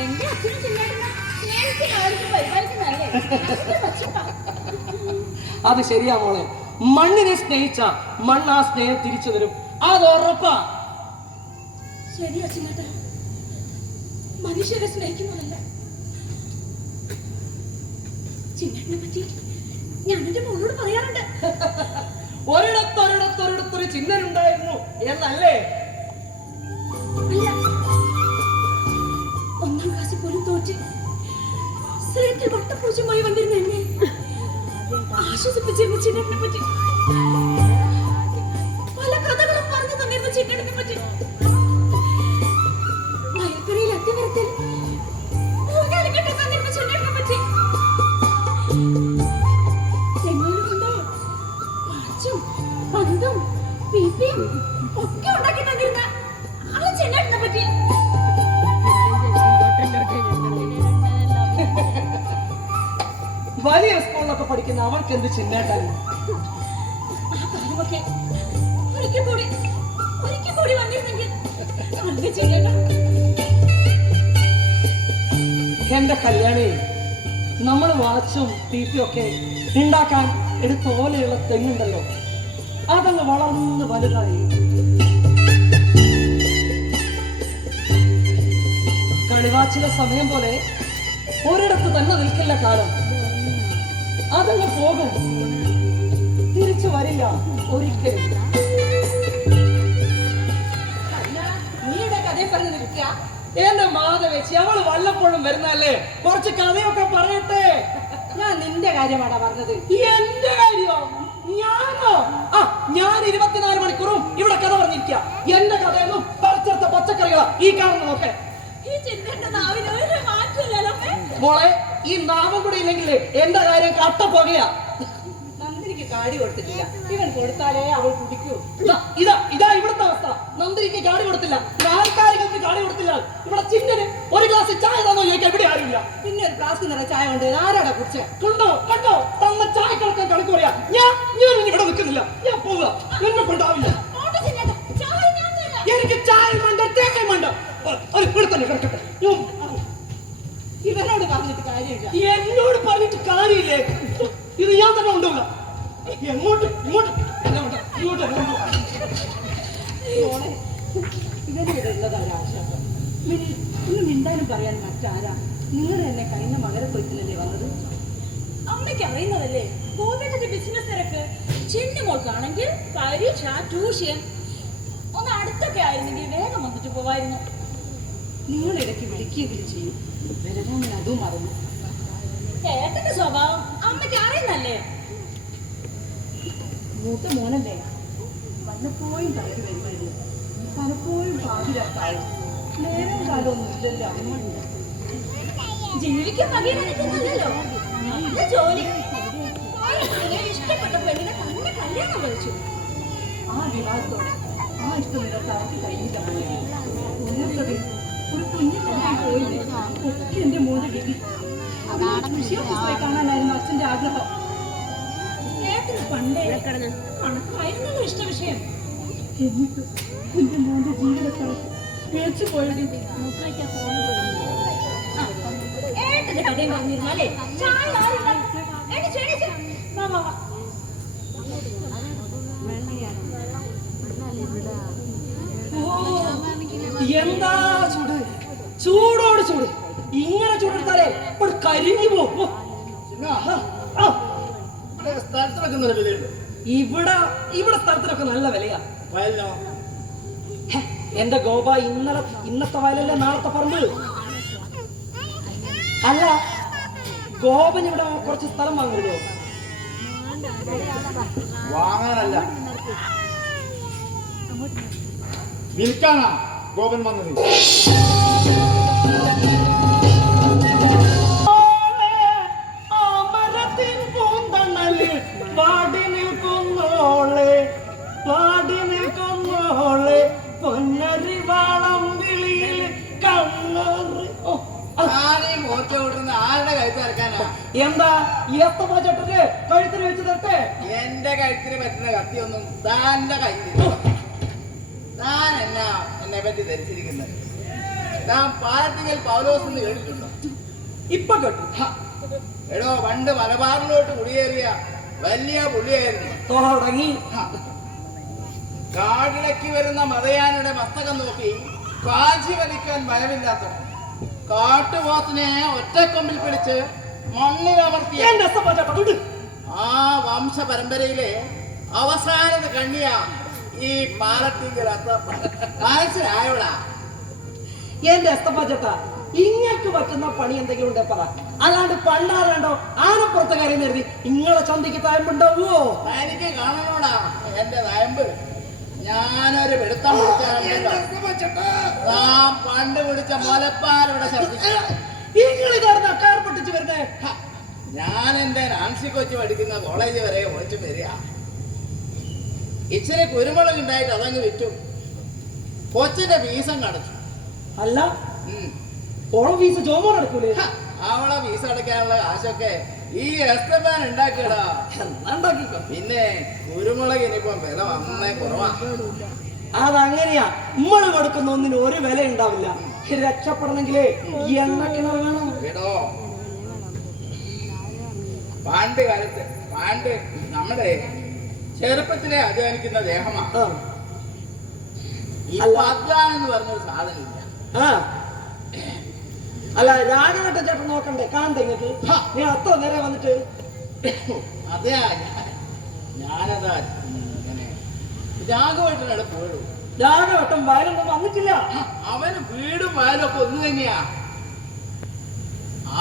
എന്റെ അച്ഛനും ചിന്നേട്ടനും സ്നേഹിക്കുന്ന പരിപാലിക്കുന്നല്ലേ? അത് ശരിയാ മോളെ. മണ്ണിനെ സ്നേഹിച്ച മണ്ണ് ആ സ്നേഹം തിരിച്ചു തരും. അത് ഉറപ്പാ. ശരിയാ ചിന്നേട്ട, മനുഷ്യരെ സ്നേഹിക്കുന്നതല്ല. ചിന്നേട്ടനെ പറ്റി ഞാൻ എന്റെ മോളോട് പറയാറുണ്ട്. ഒരിടത്തൊരിടത്തൊരിടത്തൊരു ചിഹ്നനുണ്ടായിരുന്നു എന്നല്ലേ? അല്ല, 1ാം ക്ലാസ്സിൽ പോലും തോറ്റ് സ്ലേറ്റിൽ വട്ടപൂജമായി വന്നിരുന്ന എന്നെ ആശ്വസിപ്പിച്ചിരുന്ന ചിന്നേട്ടനെ പറ്റി, പല കഥകളും പറഞ്ഞു തന്നിരുന്ന ചിന്നേട്ടനെ പറ്റി, വയൽക്കരയിൽ അത്യവരത്തിൽ ഊഞ്ഞാലും കെട്ടി തന്നിരുന്ന ചിന്നേട്ടനെ പറ്റി, തെങ്ങോല് കൊണ്ട് മാച്ചും പന്തും പീപ്പിയും ഒക്കെ ഉണ്ടാക്കി തന്നിരുന്ന ആ ചിന്നേട്ടനെ പറ്റി. വലിയ സ്കൂളിലൊക്കെ പഠിക്കുന്ന അവൾക്ക് എന്ത് ചിന്നേട്ടൻ? ആ കാര്യമൊക്കെ ഒരിക്കൽ കൂടി വന്നിരുന്നെങ്കിൽ നല്ല ചിന്നേട്ടൻ. എന്റെ കല്യാണി, നമ്മൾ വാച്ചും തീപ്പിയും ഒക്കെ ഉണ്ടാക്കാൻ എടുത്ത ഓലയുള്ള തെങ്ങുണ്ടല്ലോ, അതങ്ങ് വളർന്ന് വലുതായി. കളിവാച്ചിലെ സമയം പോലെ ഒരിടത്ത് തന്നെ നിൽക്കില്ല കാലം. അതങ്ങ് പോകും, തിരിച്ചു വരില്ല ഒരിക്കലും. നീയുടെ കഥയും പറഞ്ഞു നിൽക്കുക. എന്റെ മാധവേച്ചി, അവള് വല്ലപ്പോഴും വരുന്നല്ലേ, കുറച്ച് കഥയൊക്കെ പറയട്ടെ. ഞാൻ നിന്റെ കാര്യമാണോ പറഞ്ഞത്? എന്റെ കാര്യോ? ഞാനോ? ആ, ഞാൻ 24 മണിക്കൂറും ഇവിടെ കഥ പറഞ്ഞിരിക്കുക. എന്റെ കഥയൊന്നും പറിച്ചെടുത്ത പച്ചക്കറികളാ ഈ കാണുന്നതൊക്കെ. ഈ ചിന്തന്റെ നാവിന് ഒരു മാറ്റമില്ലല്ലോ. മോളെ, ഈ നാമം കൂടി ഇല്ലെങ്കിൽ എന്റെ കാര്യം കട്ട പോകുകയാ. നന്ദിനിക്ക് കാടി കൊടുത്തിട്ടില്ല, ഇവൻ കൊടുത്താലേ അവൾ കുടിക്കൂ. ഇതാ ഇവിടുത്തെ അവസ്ഥ. നന്ദിനിക്ക് കാടി കൊടുത്തില്ല, ആൾക്കാർക്ക് കാടി കൊടുത്തില്ല. ഇവിടെ ചിന്നന് ഒരു ഗ്ലാസ് ചായ തന്നോ ചോദിക്കാൻ ഇവിടെ ആരുമില്ല. പിന്നെ ഒരു ഗ്ലാസ് നിറ ചായ കൊണ്ട് ആരാടാ കുടിച്ചേ? കണ്ടോ തന്ന ചായ കിടക്കാൻ കണക്ക് പറയാ. ഞാൻ ഇവിടെ നിൽക്കുന്നില്ല, ഞാൻ പോവുക. എന്നെ കൊണ്ടാവില്ല. എനിക്ക് ചായ വേണ്ട, തേങ്ങ വേണ്ട. ഇവിടെ തന്നെ കിടക്കട്ടെ. ഇവനോട് പറഞ്ഞിട്ട് കാര്യമില്ല. എന്നോട് പറഞ്ഞിട്ട് കാര്യമില്ലേ? ഇത് ഞാൻ തന്നെ ഉണ്ടാവില്ല. ഇങ്ങോട്ട് ഇവനിവിടെ ഉള്ളതാണ് ആശ്വാസം. ഇന്ന് മിണ്ടാനും പറയാൻ മറ്റാരാ? നിങ്ങൾ എന്നെ കഴിഞ്ഞ മകരക്കൊയ്ത്തിലല്ലേ വന്നത്? അമ്മയ്ക്ക് അറിയുന്നതല്ലേ ഗോപിന്റെ ബിസിനസ് തിരക്ക്. ചിന്നുമോൾക്കാണെങ്കിൽ പരീക്ഷ, ട്യൂഷൻ ഒന്ന് അടുത്തൊക്കെ ആയിരുന്നെങ്കിൽ വേഗം വന്നിട്ട് പോവായിരുന്നു. നിങ്ങൾ ഇടയ്ക്ക് വിളിക്കുകയെങ്കിലും ചെയ്യും. വരാൻ അതും മറന്നു. ഏട്ടന്റെ സ്വഭാവം അമ്മയ്ക്ക് അറിയുന്നല്ലേ. മൂത്ത മോനല്ലേ, വല്ലപ്പോഴും കയറി വരുമായിരുന്നു. പലപ്പോഴും പാതിരാക്കാവും. നേരം കാലമൊന്നും ഇല്ലല്ലോ. ജീവിക്കാൻ മകനല്ലോ, നല്ല ജോലി. ഇഷ്ടപ്പെട്ട പെണ്ണിനെ തന്നെ കല്യാണം കഴിച്ചു. ആ വിവാഹത്തോടെ ആ ഇഷ്ടം നിരത്താക്കി കഴിഞ്ഞില്ല. ഒരു കുഞ്ഞിനെ പോയില്ലേ, ഒക്കെ എന്റെ മോന്റെ വിധി. കൃഷി ഓഫീസറെ കാണാനായിരുന്നു അച്ഛന്റെ ആഗ്രഹം. ഏട്ടന് പണ്ടേ കണക്കായിരുന്നല്ലോ ഇഷ്ട വിഷയം. എന്നിട്ട് എന്റെ മോന്റെ ജീവിതക്കാലത്ത് പേച്ചു പോയത് കഥയും പറഞ്ഞിരുന്നാലേ ചായ ആരുണ്ടാക്കും? എണീച്ച് എണീച്ച്. വാ വാ വാ. എന്താ ചൂട്, ചൂടോട് ചൂട്. ഇങ്ങനെ ചൂടെടുത്താലേ ഇപ്പോൾ കരിഞ്ഞു പോകും. സ്ഥലത്ത് വെക്കുന്ന വിലയുണ്ട്. ഇവിടെ ഇവിടെ സ്ഥലത്തിനൊക്കെ നല്ല വിലയാ. വയലിനോ? ഹെ, എന്റെ ഗോപ ഇന്നത്തെ വയലല്ലേ നാളത്തെ പറമ്പ്. അല്ല, ഗോപൻ ഇവിടെ കുറച്ച് സ്ഥലം വാങ്ങുമല്ലോ. വാങ്ങാനല്ല, വിൽക്കാനാ ഗോപൻ വന്നത്. അമരത്തിൻ പൂന്തണലിൽ പാടി നിൽക്കുന്നോളെ, പാടി നിൽക്കുന്നോളെ, പൊന്നരിവാളം വിളിയിൽ കണ്ണറി. ആരുടെ കഴുത്ത് ഇറക്കാനാ? എന്താ ചേട്ടന്റെ കഴുത്തിന് വെച്ച് തട്ടെ? എന്റെ കഴുത്തിന് പറ്റുന്ന കത്തിയൊന്നും താന്റെ കയ്യിൽ. താൻ എന്നാ എന്നെ പറ്റി ധരിച്ചിരിക്കുന്നത്? താൻ പാലത്തിങ്കൽ പൗലോസ് എന്ന് കേട്ടിട്ടുണ്ടോ? ഇപ്പൊ കേട്ടു. എടോ, പണ്ട് മലബാറിലോട്ട് കുടിയേറിയ വലിയ പുള്ളിയായിരുന്നു. തുടങ്ങി. കാടിളക്കി വരുന്ന മതയാനയുടെ മസ്തകം നോക്കി കാശി വലിക്കാൻ ഭയമില്ലാത്ത കാട്ടുപോത്തിനെ ഒറ്റക്കൊമ്പിൽ പിടിച്ച് മണ്ണിലമർത്തിയ ആ വംശ പരമ്പരയിലെ അവസാനത്തെ കണ്ണിയ ഈ പാലത്തിങ്കൽ മനസ്സിലായോടാ? എന്റെ എസ്തപ്പ ചേട്ടാ, ഇങ്ങക്ക് പറ്റുന്ന പണി എന്തെങ്കിലും ഉണ്ടെ പറ. അല്ലാണ്ട് പണ്ടാരണ്ടോ ആനപ്പുറത്ത് കയറി നേരി ഇങ്ങളെ ചന്തിക്ക് തായമ്പുണ്ടാവുമോ? എനിക്ക് കാണണോടാ എന്റെ നയമ്പ്. ഞാനൊരു വെടുത്തം പിടിച്ചാൽ പണ്ട് പിടിച്ച മുലപ്പാലവിടെ ശബ്ദിച്ചു. കാർ പൊട്ടിച്ച് വരുന്നേ. ഞാൻ എന്റെ നാൻസി കൊച്ചു പഠിക്കുന്ന കോളേജ് വരെ ഓടിച്ചു വരിക. ഇച്ചിരി കുരുമുളക് ഉണ്ടായിട്ട് അതങ്ങ് വിറ്റു. കൊച്ചിന്റെ ഫീസം കടച്ചു. അല്ല, ഓണം ഫീസ് ജോമോൻ അടക്കൂലേ? അവളെ ഫീസ് അടയ്ക്കാനുള്ള കാശൊക്കെ ഈ എസ്തപ്പാൻ ഉണ്ടാക്കിയടാ. ഉണ്ടാക്കിക്കോ. പിന്നെ കുരുമുളക് ഇനിയിപ്പം വില വന്നേ കുറവാ. അതങ്ങനെയാ, നമ്മള് കൊടുക്കുന്ന ഒന്നിന് ഒരു വില ഉണ്ടാവില്ല. രക്ഷപ്പെടണമെങ്കിലേ എണ്ണക്കിണർ വേണം. കേട്ടോ, പണ്ട് കാലത്ത് നമ്മുടെ ചെറുപ്പത്തിലെ അധ്വാനിക്കുന്ന ദേഹമാണ്. ഈ അധ്വാനം എന്ന് പറഞ്ഞൊരു സാധനമില്ല. അല്ല, രാഘവട്ട ചേട്ടൻ നോക്കണ്ടേ? കാണണ്ടേ ഇങ്ങക്ക്? നീ അത്ര നേരെ വന്നിട്ട്. അതെ, ഞാനതാ രാഘവേട്ടനോട് പോയുള്ളൂ. രാഘവട്ടം വയലൊന്നും വന്നിട്ടില്ല. അവന് വീടും വയലും ഒക്കെ ഒന്ന് തന്നെയാ.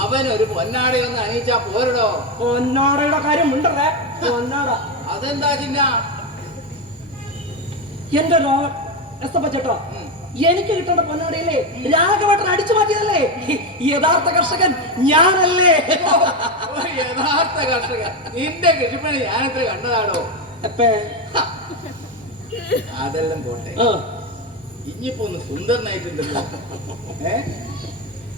അവനൊരു പൊന്നാടയൊന്ന് അണിയിച്ചാ പോരടോ. പൊന്നാടയുടെ കാര്യം ഉണ്ടല്ലേ? പൊന്നാട അതെന്താ ചിന്ന? എന്റെ എസ്തപ്പ ചേട്ടോ, എനിക്ക് കിട്ടേണ്ട പൊന്നാടയില്ലേ രാഘവട്ടൻ അടിച്ചു മാറ്റിയതല്ലേ? യഥാർത്ഥ കർഷകൻ ഞാനല്ലേ? യഥാർത്ഥ കർഷകൻ. നിന്റെ കൃഷിപ്പണി ഞാനിത്ര കണ്ടതാണോ? അതെല്ലാം പോട്ടെ, ഇനിയിപ്പോ ഒന്ന് സുന്ദരനായിട്ടുണ്ടല്ലോ.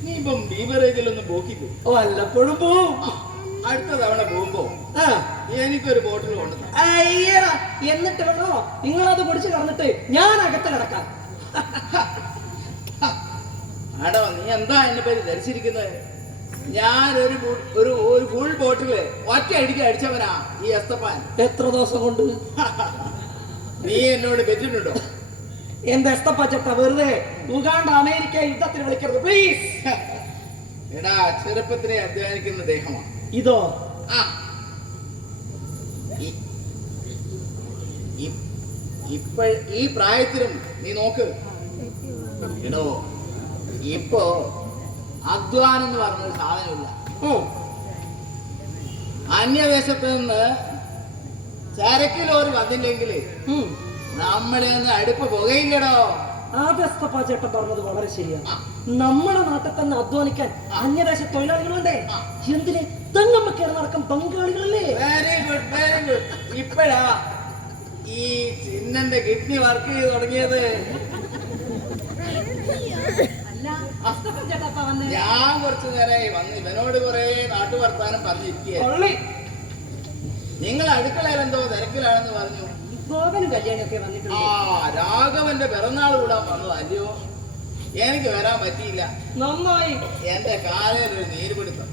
നീ ഇപ്പം ബീവറേജിലൊന്ന് പോക്കിപ്പോ. വല്ലപ്പോഴും പോവും. അടുത്ത തവണ പോകുമ്പോ എനിക്കൊരു ബോട്ടിൽ കൊണ്ടു. അയ്യടാ, എന്നിട്ട് വേണോ നിങ്ങളത് കുടിച്ച് കടന്നിട്ട് ഞാൻ അകത്ത് കിടക്കാം. ആടോ, നീ എന്താ എന്നെ പേര് ധരിച്ചിരിക്കുന്നത്? ഞാനൊരു ഒരു ഫുൾ ബോട്ടില് ഒറ്റ അടിക്ക് അടിച്ചവനാ ഈ എസ്തപ്പാൻ. എത്ര ദിവസം കൊണ്ട്? നീ എന്നോട് പറ്റിട്ടുണ്ടോ? എന്റെ എസ്തപ്പ ചേട്ട, വെറുതെ ഉഗാണ്ട അമേരിക്ക യുദ്ധത്തിന് വിളിക്കരുത് പ്ലീസ്. എടാ, ചെറുപ്പത്തിലെ അധ്വാനിക്കുന്ന ദേഹമാണ് ഇതോ. ഈ പ്രായത്തിലും നീ നോക്ക് എടോ, ഇപ്പോ അധ്വാനം എന്ന് പറഞ്ഞൊരു സാധനമില്ല. അന്യദേശത്ത് നിന്ന് ചരക്ക് ലോറി വന്നില്ലെങ്കിൽ നമ്മളെ ഒന്ന് അടുപ്പ് പുകയില്ലടോ. ആദ്യസ്തപ്പ ചേട്ടൻ പറഞ്ഞത് വളരെ ശരിയാണ്. നമ്മുടെ നാട്ടിൽ തന്നെ അധ്വാനിക്കാൻ അന്യദേശ തൊഴിലാളികളുണ്ടേ. എന്തിന് തെങ്ങമ്മ കയറുന്നടക്കം ബംഗാളികളല്ലേ? Very good, very good. ഇപ്പഴാ ഈ ചിന്നന്റെ കിഡ്നി വർക്ക് ചെയ്ത് തുടങ്ങിയത്. ഞാൻ കുറച്ചു നേരമായി വന്ന് ഇവനോട് കുറെ നാട്ടുവർത്താനം പറഞ്ഞിരിക്കുക. നിങ്ങൾ അടുക്കളയിൽ എന്തോ തിരക്കിലാണെന്ന് പറഞ്ഞു. കല്യാണിയൊക്കെ വന്നിട്ടുണ്ട്. രാഘവന്റെ പിറന്നാൾ കൂടാൻ വന്നത് അല്ലയോ? എനിക്ക് വരാൻ പറ്റിയില്ല. നന്നായി. എന്റെ കാലയിൽ ഒരു നീര് പിടുത്തം.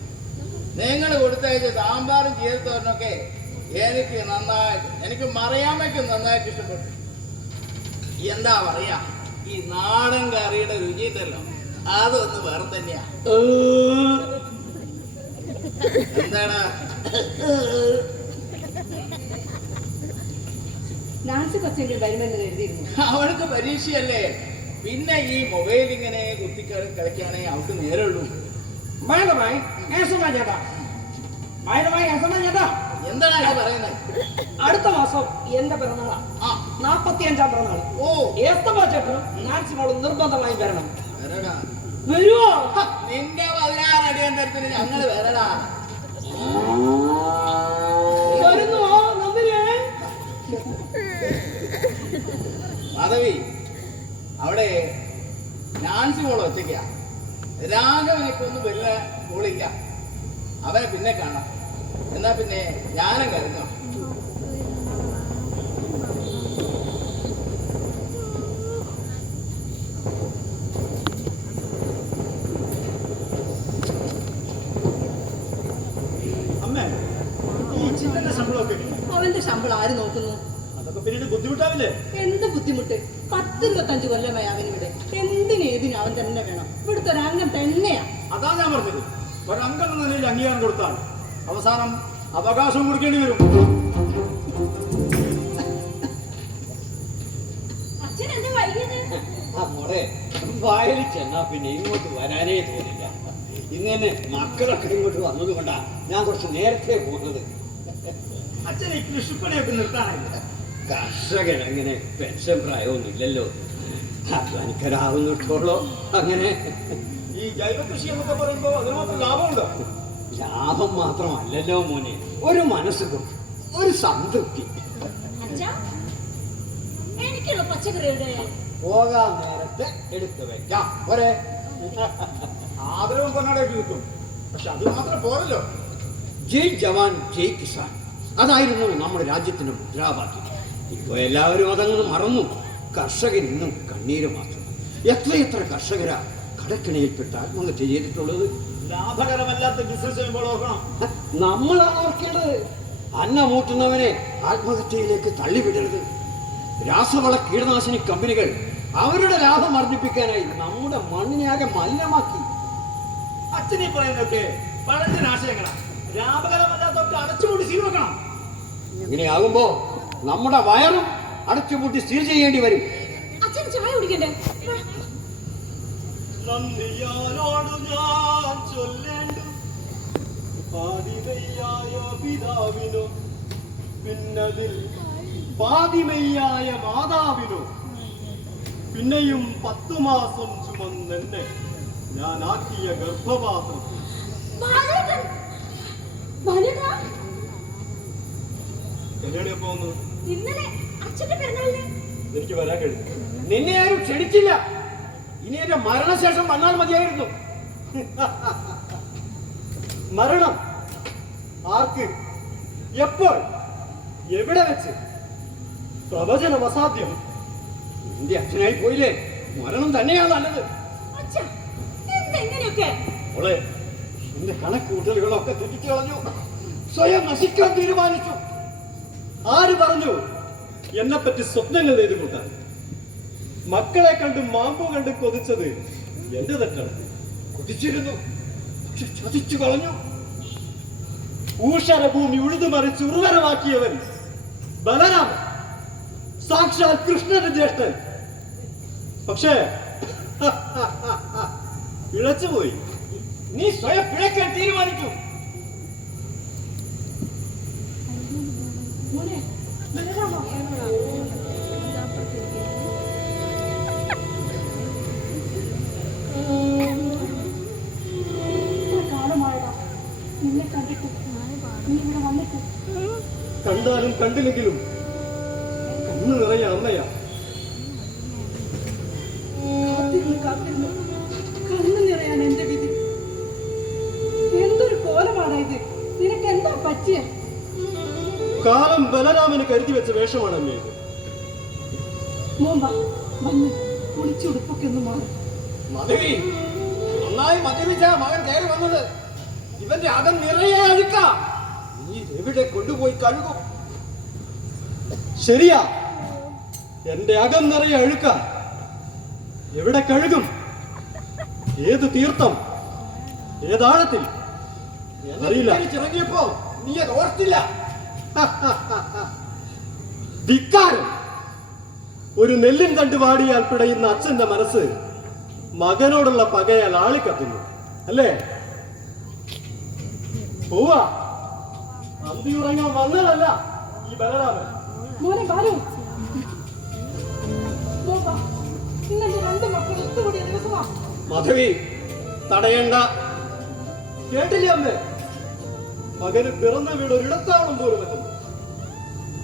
നിങ്ങൾ കൊടുത്തയച്ച സാമ്പാറും ചേർത്തോരനൊക്കെ എനിക്ക് മറിയാമ്മയ്ക്ക് നന്നായിട്ട് ഇഷ്ടപ്പെട്ടു. എന്താ പറയാ, ഈ നാടൻ കറിയുടെ രുചി ഉണ്ടല്ലോ, അതൊന്ന് വേറെ തന്നെയാ. എന്താടാ? നാൻസി കൊച്ചെങ്കിലും വരുമെന്ന് എഴുതിയിരുന്നു. അവൾക്ക് പരീക്ഷയല്ലേ, പിന്നെ ഈ മൊബൈൽ ഇങ്ങനെ കളിക്കാനേ അവൾക്ക് നേരമുള്ളൂ. എന്താണ് ഇത് പറയുന്നത്? അടുത്ത മാസം എന്റെ പിറന്നാളാ, 45-ാം പിറന്നാൾ. ഓ, ചേട്ടനും നാൻസി മോളും നിർബന്ധമായും വരണം. വരടാ. വരുവോ? നിന്റെ 16 അടിയന്തരത്തിന് ഞങ്ങള് വരടാ. വരുന്നോ നന്ദിനിയെ? മാധവി, അവിടെ നാൻസി മോള് ഒറ്റയ്ക്ക. രാഘവനൊക്കെ ഒന്ന് വരുന്ന മോളില്ല, അവനെ പിന്നെ കാണാം. എന്നാ പിന്നെ ഞാനും കരുതോ. അമ്മേ, ഈ ചിന്നന്റെ ശമ്പളമൊക്കെ അവന്റെ ശമ്പളം ആര് നോക്കുന്നു? അതൊക്കെ പിന്നീട് ബുദ്ധിമുട്ടാവില്ലേ? എന്ത് ബുദ്ധിമുട്ട്? 10-25 കൊല്ലമായി അവനിവിടെ. എന്തിനേതിനും അവൻ തന്നെ വേണം. ഇവിടുത്തെ ഒരു അംഗം തന്നെയാ. അതാ ഞാൻ പറഞ്ഞത്, ഒരംഗം എന്ന നിലയിൽ അംഗീകാരം കൊടുത്താൽ അവസാനം അവകാശം കൊടുക്കേണ്ടി വരും. അച്ഛൻ എന്താ വൈകിയത്? മോളെ, വയലിൽ ചെന്നാ പിന്നെ ഇങ്ങോട്ട് വരാനേ തോന്നില്ല. ഇങ്ങനെ മക്കളൊക്കെ ഇങ്ങോട്ട് വന്നത് കൊണ്ടാ ഞാൻ കുറച്ച് നേരത്തെ പോകുന്നത്. അച്ഛൻ ഈ കൃഷിപ്പണിയൊക്കെ നിർത്താനായില്ല. കർഷകൻ അങ്ങനെ പെൻഷൻ പ്രായമൊന്നും ഇല്ലല്ലോ. അധ്വാനിക്കരാവുന്നിടത്തോളം അങ്ങനെ. ഈ ജൈവ കൃഷി എന്നൊക്കെ പറയുമ്പോ അതിന് മാത്രം ലാഭമുണ്ടോ? ലാഭം മാത്രമല്ലല്ലോ മോനെ, ഒരു മനസ്സുഖം, ഒരു സംതൃപ്തി. അച്ഛാ, എനിക്കുള്ള പച്ചക്കറിയുടെ പോകാൻ നേരത്തെ എടുത്തു വെക്കാം. ഒരേ ആദരവും കൊണ്ടാടേക്ക് കിട്ടും. പക്ഷെ അത് മാത്രം പോരല്ലോ. ജയ് ജവാൻ ജയ് കിസാൻ, അതായിരുന്നു നമ്മുടെ രാജ്യത്തിന്റെ മുദ്രാവാക്യം. ഇപ്പൊ എല്ലാവരും അതങ്ങ് മറന്നു. കർഷകൻ ഇന്നും കണ്ണീര് മാത്രം. എത്രയെത്ര കർഷകരാ കടക്കിണിയിൽപ്പെട്ട് ആത്മഹത്യ ചെയ്തിട്ടുള്ളത്. ലാഭകരമല്ലാത്ത ബിസിനസ് ചെയ്യുമ്പോൾ ഓർക്കണം, നമ്മളാണ് ഓർക്കേണ്ടത്. അന്നമൂട്ടുന്നവനെ ആത്മഹത്യയിലേക്ക് തള്ളിവിടരുത്. രാസവള കീടനാശിനി കമ്പനികൾ അവരുടെ ലാഭം വർദ്ധിപ്പിക്കാനായി നമ്മുടെ മണ്ണിനെയാകെ മലിനമാക്കി. അച്ഛനീ പറയുന്നതൊക്കെ പഴഞ്ചൻ ആശയങ്ങളാണ്. ലാഭകരമല്ലാത്തൊക്കെ അടച്ചുപൂട്ടി സീൽ വെക്കണം. ഇങ്ങനെയാകുമ്പോ നമ്മുടെ വയറും അടച്ചുപൂട്ടി സീൽ ചെയ്യേണ്ടി വരും. അച്ഛൻ ചായ കുടിക്കണ്ടേ? നന്ദിയാലോട് ഞാൻ ചൊല്ലേണ്ടു പാതിമയ്യായ പിതാവിനോ പിന്നതിൽ പാതിമയ്യായ മാതാവിനോ പിന്നെയും 10 മാസം ചുമന്നെന്നെ ഞാൻ ആക്കിയ ഗർഭപാത്രം. ബാലേട്ടൻ, ബാലേട്ടാ, കല്യാണിയെ പോകുന്നു. ഇന്നലെ അച്ഛന്റെ പിറന്നാളിന് എനിക്ക് വരാൻ കഴിയും. നിന്നെ ആരും ക്ഷണിച്ചില്ല. ഇനി എന്റെ മരണശേഷം വന്നാൽ മതിയായിരുന്നു. മരണം ആർക്ക്, എപ്പോൾ, എവിടെ വെച്ച്? പ്രവചനം അസാധ്യം. നിന്റെ അച്ഛനായി പോയില്ലേ, മരണം തന്നെയാണ് നല്ലത്. അച്ഛാ, എന്തെങ്ങനെയൊക്കെ? മോളെ, എന്റെ കണക്കൂട്ടലുകളൊക്കെ തെറ്റിച്ചു കളഞ്ഞു. സ്വയം നശിക്കാൻ തീരുമാനിച്ചു. ആര് പറഞ്ഞു എന്നെപ്പറ്റി സ്വപ്നങ്ങൾ നെയ്തു കൂട്ടാൻ? മക്കളെ കണ്ടും മാമ്പു കണ്ടും കൊതിച്ചത് എന്റെ തെറ്റാണ്. കൊതിച്ചിരുന്നു, പക്ഷെ ചതിച്ചു കളഞ്ഞു. ഊഷരഭൂമി ഉഴുതുമറിച്ച് ഉർവരമാക്കിയവൻ ബലരാമൻ, സാക്ഷാൽ കൃഷ്ണന്റെ ജ്യേഷ്ഠൻ. പക്ഷേ പിഴച്ചുപോയി. നീ സ്വയം പിഴക്കാൻ തീരുമാനിച്ചു. മോനെ, ബലരാമോ? കാലമായതാ നിന്നെ കണ്ടിട്ട്, നീ ഇവിടെ വന്നിട്ട്. കണ്ടാലും കണ്ടില്ലെങ്കിലും കണ്ണു നിറയെ അമ്മയാ. കാത്തിരുന്ന് കാത്തിരുന്ന് കണ്ണു നിറയാൻ എന്റെ വിധി. എന്തൊരു കോലമാണ് ഇത്. നിനക്ക് എന്താ പറ്റിയ? കാലം ബലരാമന് കരുതി വെച്ച വേഷമാണ് അമ്മ ഇത്. മോൻ വാ, വന്ന് കുളിച്ചുടുപ്പൊക്കെ ഒന്ന് മാറും. മധുവി, നന്നായി മദ്യപിച്ച മകൻ കയറി വന്നത്. ഇവന്റെ അകം നിറയെ അഴുക്ക. നീ എവിടെ കൊണ്ടുപോയി കഴുകും? ശരിയാ, എന്റെ അകം നിറയെ അഴുക്ക. എവിടെ കഴുകും? ഏത് തീർത്ഥം? ഏതാഴത്തിൽ? അറിയില്ല. ഇറങ്ങിയപ്പോ നീ അത് ഓർത്തില്ല. ധിക്കാരം! ഒരു നെല്ലിൻ കണ്ടു പാടിയാൽ പിടയുന്ന അച്ഛന്റെ മനസ്സ് മകനോടുള്ള പകയാൽ ആളിക്കത്തുന്നു അല്ലേ? പോവാ, അന്തിയുറങ്ങാൻ വന്നതല്ല ഈ ബലരാമൻ. മോനെ ബാലു, നോക്കാം, ഇന്നെന്റെ രണ്ട് മക്കൾ ഒത്തുകൂടിയ ദിവസമാ. മാധവി, തടയണ്ട. കേട്ടില്ലേ അമ്മേ? മകന് പിറന്ന വീട് ഒരിടത്താവളം പോലും പറ്റുന്നു.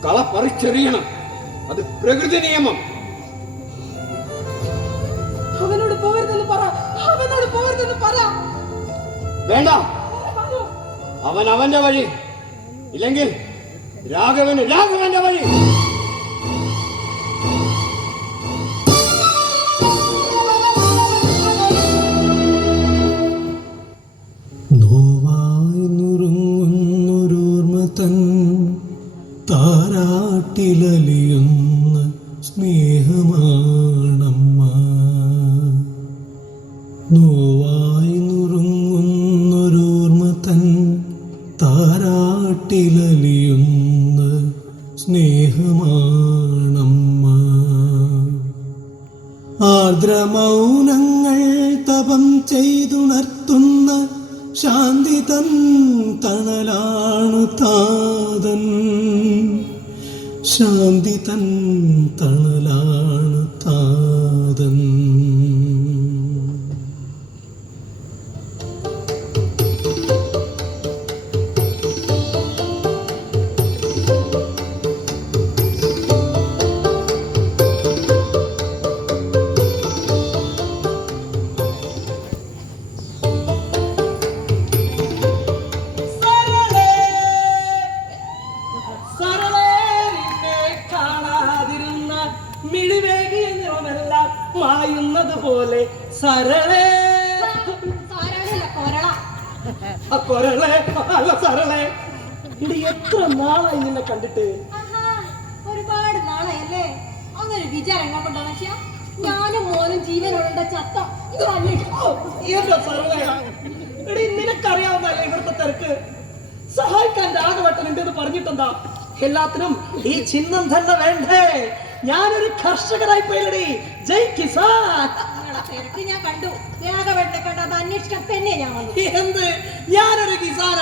കള പറിച്ചെറിയണം, അത് പ്രകൃതി നിയമം. അവനോട് പോകരുതെന്ന് പറ, അവനോട് പോകരുതെന്ന് പറ. വേണ്ട, മോനെ ബാലു, അവൻ അവന്റെ വഴി, ഇല്ലെങ്കിൽ രാഘവന് രാഘവന്റെ വഴി. നോവായി നുറുങ്ങുന്നൊരോർമ്മ തൻ താരാട്ടിലലിയുന്ന സ്നേഹമാണമ്മ. നോവായി നുറുങ്ങുന്നൊരോർമ്മ തൻ താരാട്ടിലലിയുന്ന സ്നേഹമാണമ്മ. ആർദ്രമൗനങ്ങൾ തപം ചെയ്തുണർത്തുന്ന ശാന്തി തൻ തണലാണു താതൻ. ശാന്തി തൻ തണലാണു താതൻ. സരളേ, നിന്നെ കാണാതിരുന്ന മിഴിവേകിയ നിറമെല്ലാം മായുന്നത് പോലെ സരളേ. ആ കൊരളേ, അല്ല സരളേ. ഇത് എത്ര നാളായി നിന്നെ കണ്ടിട്ട്? ഒരുപാട് നാളെയല്ലേ അങ്ങനെ വിചാരം കൊണ്ടോ മനുഷ്യ? ഞാനും മോനും ജീവനോടെ ചത്തം ഇത് അന്വേഷിക്കും. എന്താ സരളേ, എടീ നിനക്കറിയാവുന്നല്ലേ ഇവിടുത്തെ തിരക്ക്. സഹായിക്കാൻ രാഘവട്ടൻ ഉണ്ടെന്ന് പറഞ്ഞിട്ടെന്താ? എല്ലാത്തിനും ഈ ചിഹ്നം തന്നെ വേണ്ടേ? ഞാനൊരു കർഷകനായി പോയില്ലടി. ജയ് കിസാൻ. നിങ്ങളുടെ തിരക്ക് ഞാൻ കണ്ടു. രാഘവേട്ടനെ കണ്ടത് അന്വേഷിക്കാൻ തന്നെ ഞാൻ വന്നു. എന്ത്? ഞാനൊരു കിസാൻ